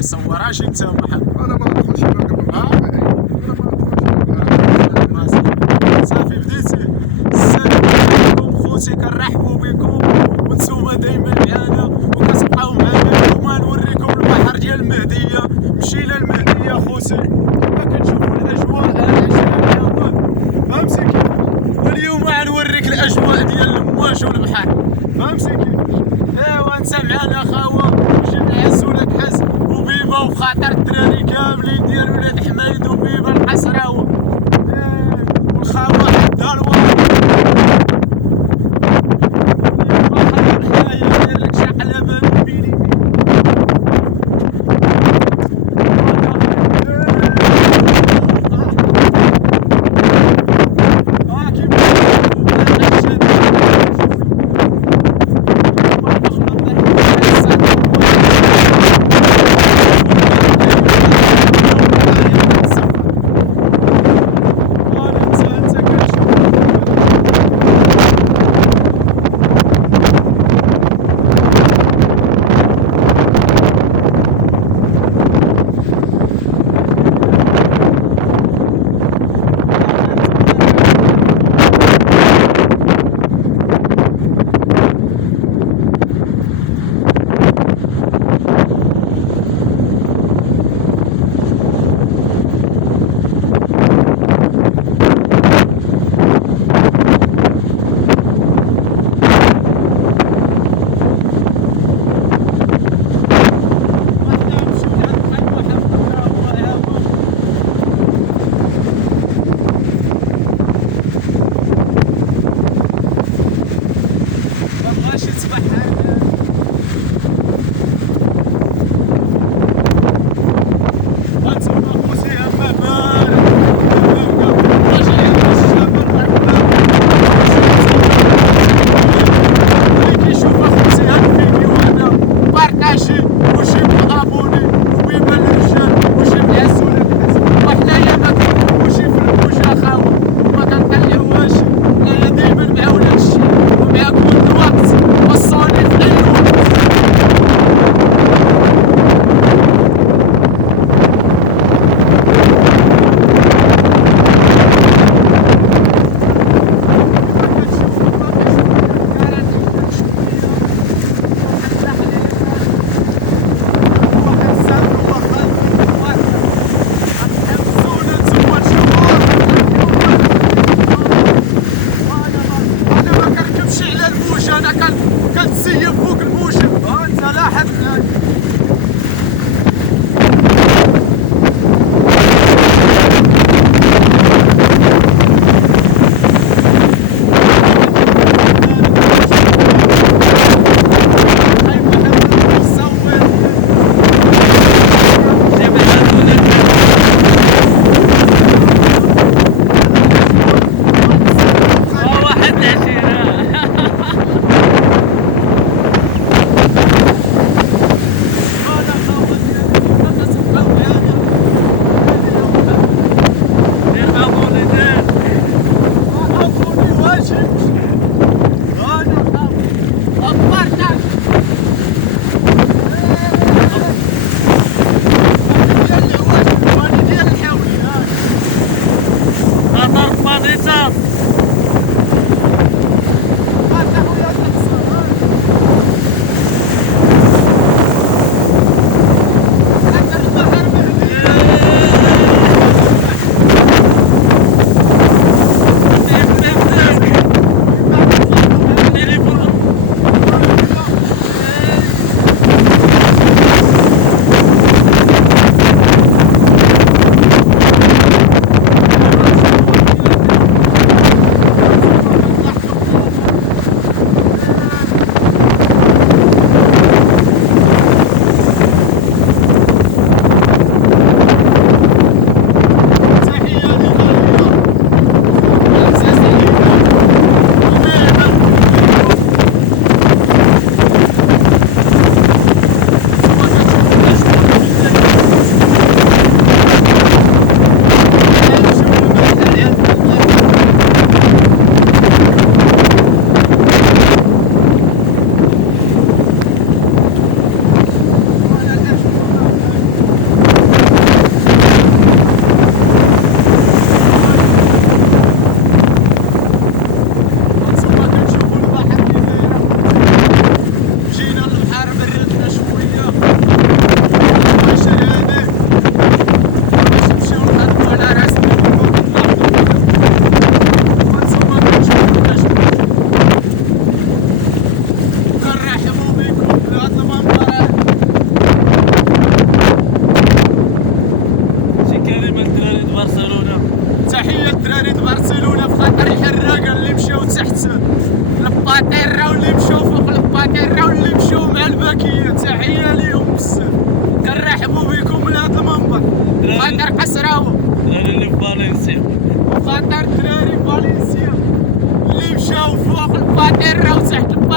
يصورهاش انت محمد. انا ما ندخلش صافي بديتي. السلام عليكم خوتي، كنرحبوا بكم وانتوما دايما معانا وكتبقاو معانا. اليوم نوريكم البحر ديال مهدية. مشينا لمهدية خوتي كما كتشوفوا الاجواء عجيبه، فهمتي كيف. واليوم غنوريك الاجواء ديال الامواج والبحر، فهمتي كيف. ايوا انت معانا خاوه، نمشي نعزو لك حس وبيبا وبخاطر الدراري كاملين ديال ولاد حمايد وبيبا الحسراوه والخاوه حدها الوالد. البحر الحياه ديالك شحال بان بيني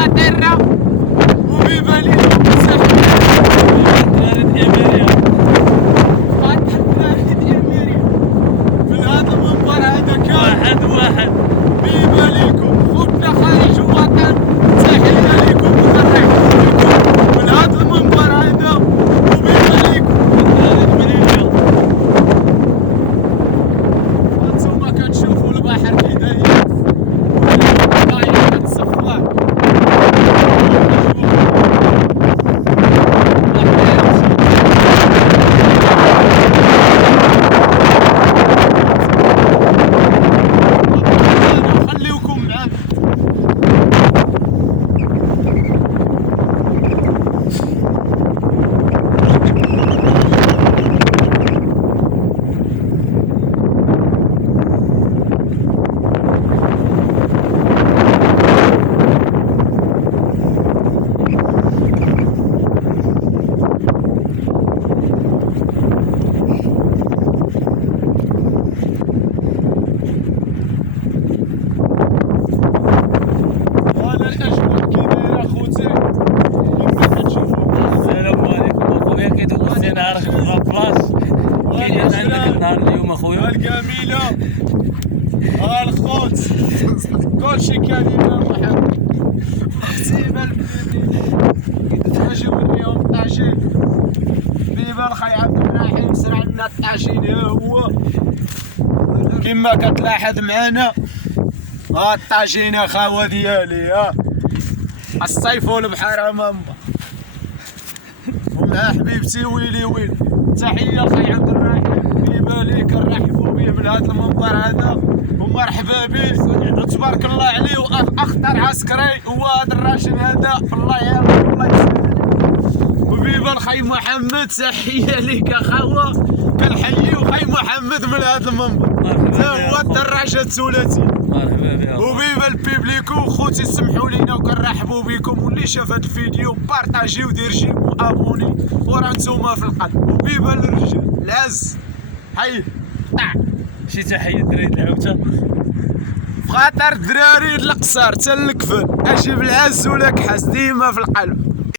انجلترا وبيبان لكم من هذا المنبر هذا كان واحد بيبان لكم خوتنا خارج الوطن تحية لكم ونرحبوا بكم من هذا المنبر هذا وبيبان لكم هانتوما كتشوفوا البحر كي داير والميه كتصفى خليوكم معانا وانا الاجواء كي دايره خوتي كيما كتشوفوا السلام عليكم اخويا كيدوز نهار بلاص كاين عندك النهار اليوم اخويا الجميله الخوت كلشي كلمه محمد حسيبه اجي نوريهم الطاجين بيبان خي عبد الرحيم سرع لنا الطاجين ها هو كما كتلاحظ معانا ها الطاجين اخاوه ديالي ها الصيف والبحر امام ومع حبيبتي ويلي ويلي تحيه خي عبد الرحيم بيبالي كنرحبوا بيه من هذا المنبر هذا ومرحبا به وتبارك الله عليه واخطر عسكري هو هذا الراشد هذا الله يعاون الله يسلمك وبيبان خي محمد تحيه ليك اخاوه كنحييو خي محمد من هذا المنبر تا هو الدراجه الثلاثي مرحبا بك وبيبا البيبليكو خوتي سمحوا لينا وكنرحبوا بكم واللي شاف هذا الفيديو بارطاجي ودير جيم وابوني وراه نتوما في القلب وبيبا الرجال العز حي طع شي تحيه الدراري العوته خاطر الدراري القصار تا الكفن اجيب العز ولا كحاس ديما في القلب